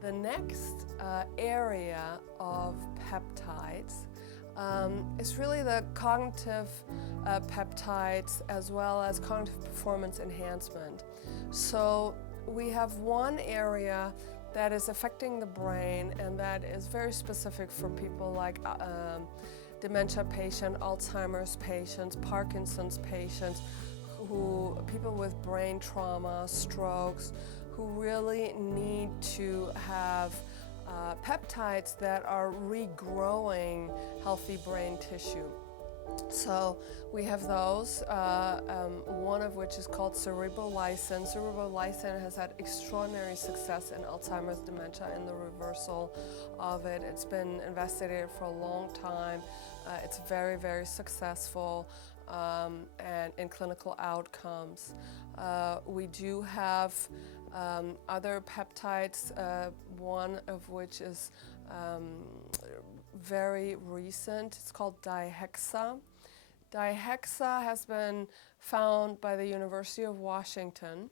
The next area of peptides is really the cognitive peptides as well as cognitive performance enhancement. So we have one area that is affecting the brain, and that is very specific for people like dementia patients, Alzheimer's patients, Parkinson's patients, people with brain trauma, strokes, who really need to have peptides that are regrowing healthy brain tissue. So we have those, one of which is called cerebrolysin. Cerebrolysin has had extraordinary success in Alzheimer's dementia and the reversal of it. It's been investigated for a long time. It's very, very successful and in clinical outcomes. We do have other peptides, one of which is very recent. It's called dihexa. Dihexa has been found by the University of Washington,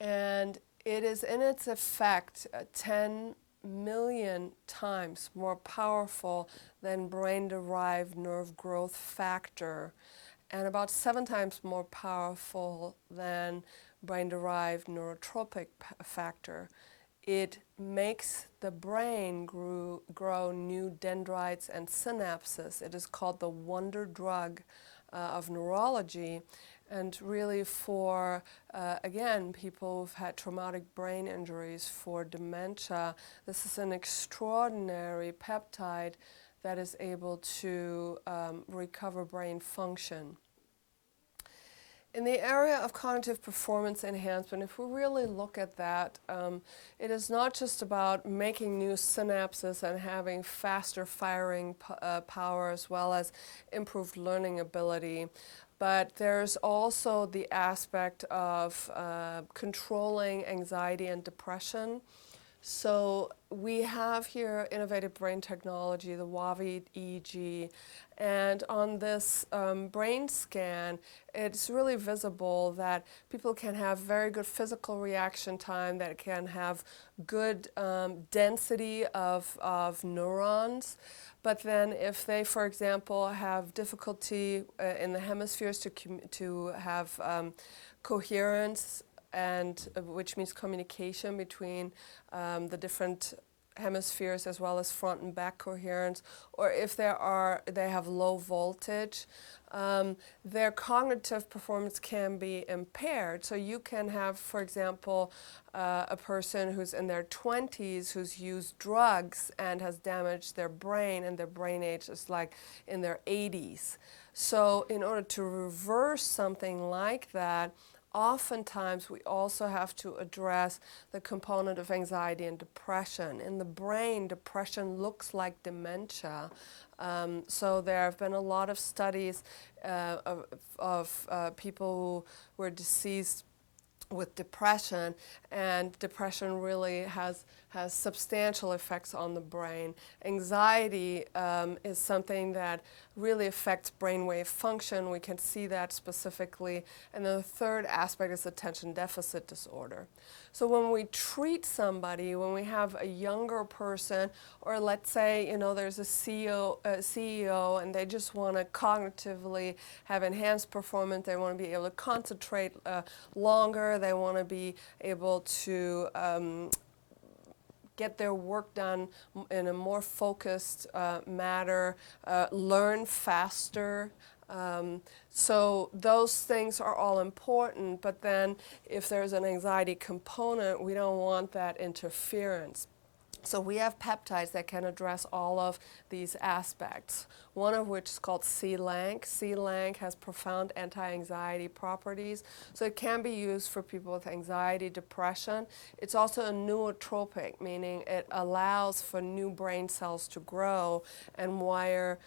and it is in its effect 10 million times more powerful than brain-derived nerve growth factor, and about 7 times more powerful than brain-derived neurotropic factor. It makes the brain grow new dendrites and synapses. It is called the wonder drug of neurology. And really for, again, people who've had traumatic brain injuries, for dementia, this is an extraordinary peptide that is able to recover brain function. In the area of cognitive performance enhancement, if we really look at that, it is not just about making new synapses and having faster firing power as well as improved learning ability, but there's also the aspect of controlling anxiety and depression. So we have here innovative brain technology, the WAVI EEG, and on this brain scan, it's really visible that people can have very good physical reaction time, that can have good density of neurons. But then if they, for example, have difficulty in the hemispheres to have coherence, and which means communication between the different hemispheres as well as front and back coherence, or if they have low voltage, their cognitive performance can be impaired. So you can have, for example, a person who's in their 20s who's used drugs and has damaged their brain, and their brain age is like in their 80s. So in order to reverse something like that, oftentimes we also have to address the component of anxiety and depression. In the brain, depression looks like dementia. So there have been a lot of studies of people who were deceased with depression, and depression really has substantial effects on the brain. Anxiety is something that really affects brainwave function. We can see that specifically. And then the third aspect is attention deficit disorder. So when we treat somebody, when we have a younger person, or let's say, there's a CEO and they just want to cognitively have enhanced performance, they want to be able to concentrate longer, they want to be able to get their work done in a more focused manner, learn faster. So those things are all important, but then if there's an anxiety component, we don't want that interference. So we have peptides that can address all of these aspects, one of which is called C-LANC. C-LANC has profound anti-anxiety properties, so it can be used for people with anxiety, depression. It's also a nootropic, meaning it allows for new brain cells to grow and wire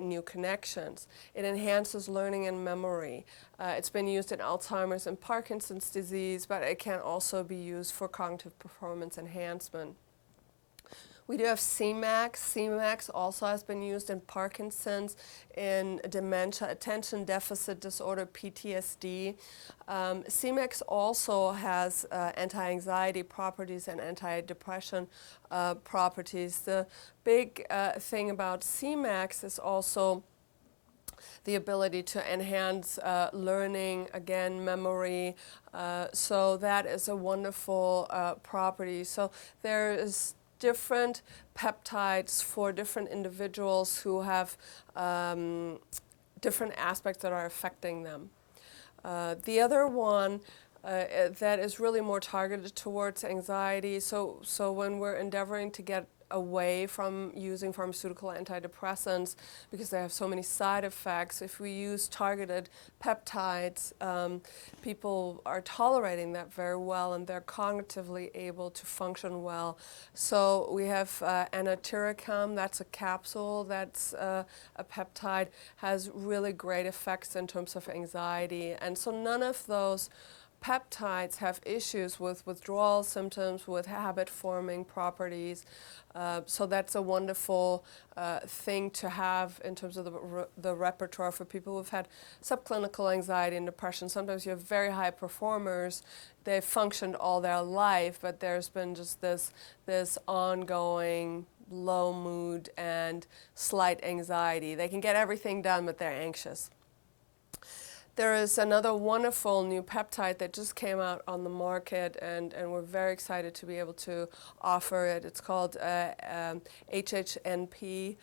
new connections. It enhances learning and memory. It's been used in Alzheimer's and Parkinson's disease, but it can also be used for cognitive performance enhancement. We do have CMAX. CMAX also has been used in Parkinson's, in dementia, attention deficit disorder, PTSD. CMAX also has anti-anxiety properties and anti-depression properties. The big thing about CMAX is also the ability to enhance learning, again, memory. So that is a wonderful property. So there is different peptides for different individuals who have different aspects that are affecting them. The other one that is really more targeted towards anxiety, so when we're endeavoring to get away from using pharmaceutical antidepressants because they have so many side effects, if we use targeted peptides, people are tolerating that very well and they're cognitively able to function well. So we have anatiricum, that's a capsule, that's a peptide, has really great effects in terms of anxiety. And so none of those peptides have issues with withdrawal symptoms, with habit-forming properties. So that's a wonderful thing to have in terms of the repertoire for people who've had subclinical anxiety and depression. Sometimes you have very high performers. They've functioned all their life, but there's been just this ongoing low mood and slight anxiety. They can get everything done, but they're anxious. There is another wonderful new peptide that just came out on the market, and we're very excited to be able to offer it. It's called HHNP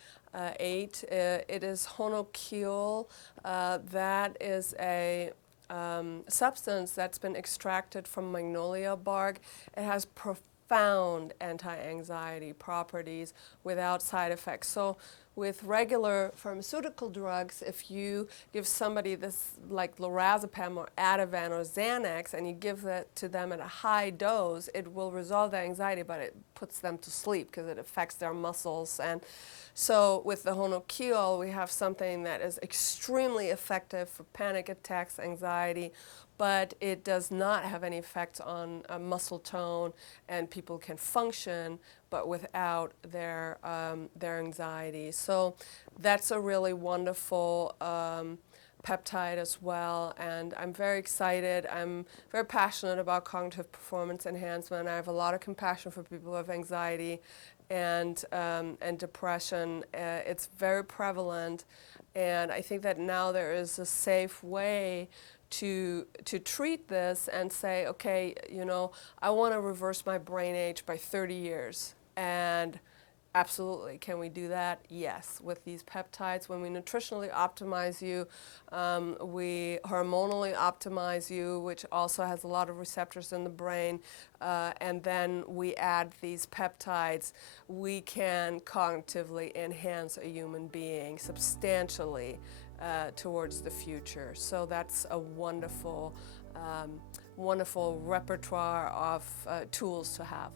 8. It is honokiol. That is a substance that's been extracted from magnolia bark. It has profound anti-anxiety properties without side effects. So with regular pharmaceutical drugs, if you give somebody this, like lorazepam or Ativan or Xanax, and you give that to them at a high dose, it will resolve their anxiety, but it puts them to sleep because it affects their muscles. And so with the honokiol, we have something that is extremely effective for panic attacks, anxiety, but it does not have any effects on muscle tone, and people can function but without their anxiety. So that's a really wonderful peptide as well, and I'm very excited. I'm very passionate about cognitive performance enhancement. I have a lot of compassion for people who have anxiety and depression. It's very prevalent, and I think that now there is a safe way to treat this and say, okay, you know, I want to reverse my brain age by 30 years. And absolutely, can we do that? Yes, with these peptides. When we nutritionally optimize you, we hormonally optimize you, which also has a lot of receptors in the brain, and then we add these peptides, we can cognitively enhance a human being substantially towards the future. So that's a wonderful, wonderful repertoire of tools to have.